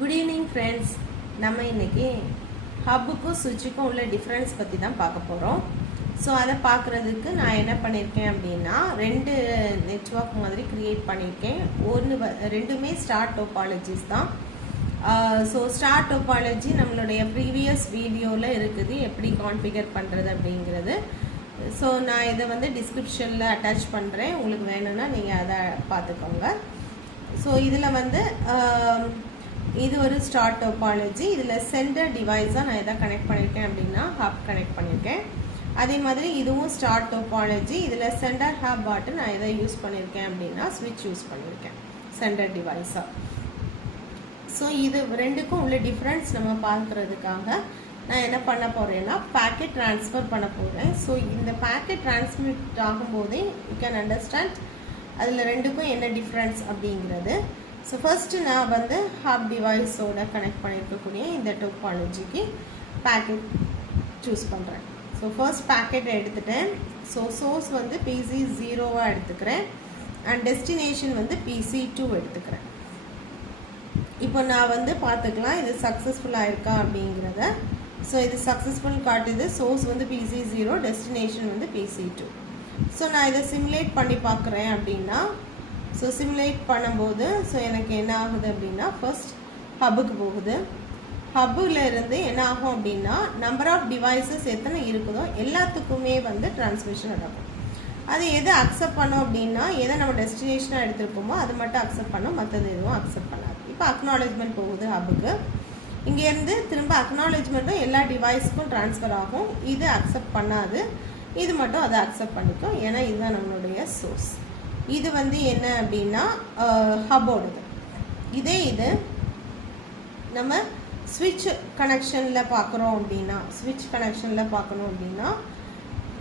Good evening friends. நம்ம இன்றைக்கி ஹப்புக்கும் சுவிட்சுக்கும் உள்ள டிஃப்ரென்ஸ் பற்றி தான் பார்க்க போகிறோம். ஸோ அதை பார்க்குறதுக்கு நான் என்ன பண்ணியிருக்கேன் அப்படின்னா, ரெண்டு நெட்வொர்க் மாதிரி க்ரியேட் பண்ணியிருக்கேன். ரெண்டுமே ஸ்டார் டோபாலஜிஸ் தான். ஸோ ஸ்டார் டோபாலஜி நம்மளுடைய ப்ரீவியஸ் வீடியோவில் இருக்குது, எப்படி கான்ஃபிகர் பண்ணுறது அப்படிங்கிறது. ஸோ நான் இதை டிஸ்கிரிப்ஷனில் அட்டாச் பண்ணுறேன், உங்களுக்கு வேணும்னா நீங்கள் அதை பார்த்துக்கோங்க. ஸோ இதில் இது ஒரு ஸ்டார் டோபாலஜி. இதில் சென்டர் டிவைஸாக நான் எதை கனெக்ட் பண்ணியிருக்கேன் அப்படின்னா ஹப் கனெக்ட் பண்ணியிருக்கேன். அதே மாதிரி இதுவும் ஸ்டார் டோபாலஜி. இதில் சென்டர் ஹப் பாட்டு நான் எதை யூஸ் பண்ணியிருக்கேன் அப்படின்னா ஸ்விட்ச் யூஸ் பண்ணியிருக்கேன் சென்டர் டிவைஸாக. ஸோ இது ரெண்டுக்கும் உள்ள டிஃப்ரென்ஸ் நம்ம பார்க்குறதுக்காக நான் என்ன பண்ண போகிறேன்னா பேக்கெட் ட்ரான்ஸ்ஃபர் பண்ண போகிறேன். ஸோ இந்த பேக்கெட் ட்ரான்ஸ்மிட் ஆகும்போதே யூ கேன் அண்டர்ஸ்டாண்ட் அதில் ரெண்டுக்கும் என்ன டிஃப்ரென்ஸ் அப்படிங்கிறது. ஸோ ஃபர்ஸ்ட்டு நான் ஹப் டிவைஸோட கனெக்ட் பண்ணியிருக்கக்கூடிய இந்த டோபாலஜிக்கு பேக்கெட் சூஸ் பண்ணுறேன். ஸோ ஃபர்ஸ்ட் பேக்கெட்டை எடுத்துட்டேன். ஸோ சோர்ஸ் PC0 எடுத்துக்கிறேன் அண்ட் டெஸ்டினேஷன் PC2 எடுத்துக்கிறேன். இப்போ நான் பார்த்துக்கலாம் இது சக்ஸஸ்ஃபுல்லாக இருக்கா அப்படிங்கிறத. ஸோ இது சக்ஸஸ்ஃபுல் காட்டுது. Source PC0, destination PC2. So நான் இதை சிமுலேட் பண்ணி பார்க்குறேன் அப்படின்னா, ஸோ சிமுலேட் பண்ணும்போது ஸோ எனக்கு என்ன ஆகுது அப்படின்னா, ஃபர்ஸ்ட் ஹப்புக்கு போகுது. ஹப்பில் இருந்து என்ன ஆகும் அப்படின்னா, நம்பர் ஆஃப் டிவைசஸ் எத்தனை இருக்குதோ எல்லாத்துக்குமே டிரான்ஸ்மிஷன் நடக்கும். அது எதை அக்செப்ட் பண்ணோம் அப்படின்னா, எதை நம்ம டெஸ்டினேஷனாக எடுத்துருக்கோமோ அது மட்டும் அக்செப்ட் பண்ணோம், மற்றது எதுவும் அக்செப்ட் பண்ணாது. இப்போ அக்னாலேஜ்மெண்ட் போகுது ஹப்புக்கு. இங்கேருந்து திரும்ப அக்னாலேஜ்மெண்ட்டும் எல்லா டிவைஸுக்கும் ட்ரான்ஸ்ஃபர் ஆகும். இது அக்செப்ட் பண்ணாது, இது மட்டும் அதை அக்செப்ட் பண்ணிக்கும், ஏன்னா இதுதான் நம்மளுடைய சோர்ஸ். இது என்ன அப்படின்னா ஹப்போடது. இது நம்ம ஸ்விட்ச் கனெக்ஷனில் பார்க்குறோம் அப்படின்னா, ஸ்விட்ச் கனெக்ஷனில் பார்க்கணும் அப்படின்னா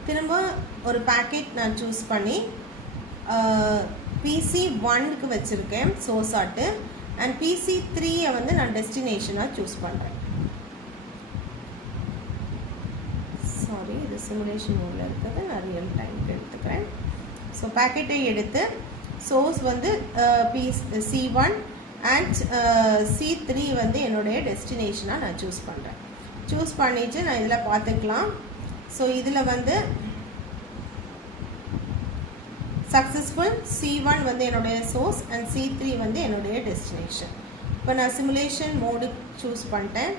திரும்ப ஒரு பேக்கெட் நான் சூஸ் பண்ணி PC1க்கு வச்சுருக்கேன் சோர்ஸ் ஆட்டு, அண்ட் PC3 நான் டெஸ்டினேஷனாக சூஸ் பண்ணுறேன். சாரி, இது சிமுலேஷன் மோடில் இருக்கிறது, நான் ரியல் டைமுக்கு எடுத்துக்கிறேன். ஸோ பேக்கெட்டை எடுத்து சோர்ஸ் C1 அண்ட் C3 என்னுடைய டெஸ்டினேஷனாக நான் சூஸ் பண்ணுறேன். சூஸ் பண்ணிவிட்டு நான் இதில் பார்த்துக்கலாம். ஸோ இதில் சக்ஸஸ்ஃபுல் C1 என்னுடைய சோர்ஸ் அண்ட் C3 என்னுடைய டெஸ்டினேஷன். இப்போ நான் சிமுலேஷன் மோடு சூஸ் பண்ணிட்டேன்.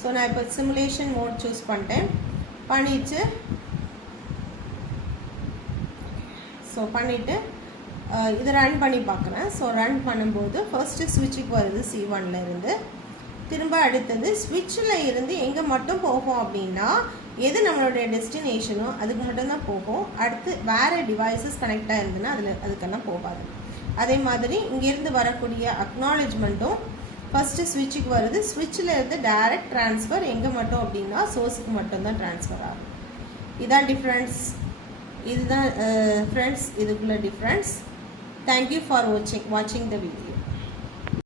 ஸோ நான் இப்போ சிமுலேஷன் மோட் சூஸ் பண்ணிவிட்டு இதை ரன் பண்ணி பார்க்குறேன். ஸோ ரன் பண்ணும்போது ஃபர்ஸ்ட்டு ஸ்விட்சுக்கு வருது C1 இருந்து. திரும்ப அடுத்தது ஸ்விட்சில் இருந்து எங்கே மட்டும் போகும் அப்படின்னா, எது நம்மளுடைய டெஸ்டினேஷனோ அதுக்கு மட்டும்தான் போகும். அடுத்து வேறு டிவைசஸ் கனெக்டாக இருந்ததுன்னா அதுக்கெல்லாம் போகாது. அதே மாதிரி இங்கேருந்து வரக்கூடிய அக்னாலேஜ்மெண்ட்டும் ஃபஸ்ட்டு ஸ்விட்சுக்கு வருது. ஸ்விட்சில் இருந்து டைரக்ட் ட்ரான்ஸ்ஃபர் எங்கே மட்டும் அப்படின்னா சோர்ஸுக்கு மட்டும்தான் ட்ரான்ஸ்ஃபர் ஆகும். இதுதான் டிஃப்ரென்ஸ். இதுதான் ஃப்ரெண்ட்ஸ் இதுக்குள்ள டிஃப்ரென்ஸ். தேங்க்யூ ஃபார் வாட்சிங் த வீடியோ.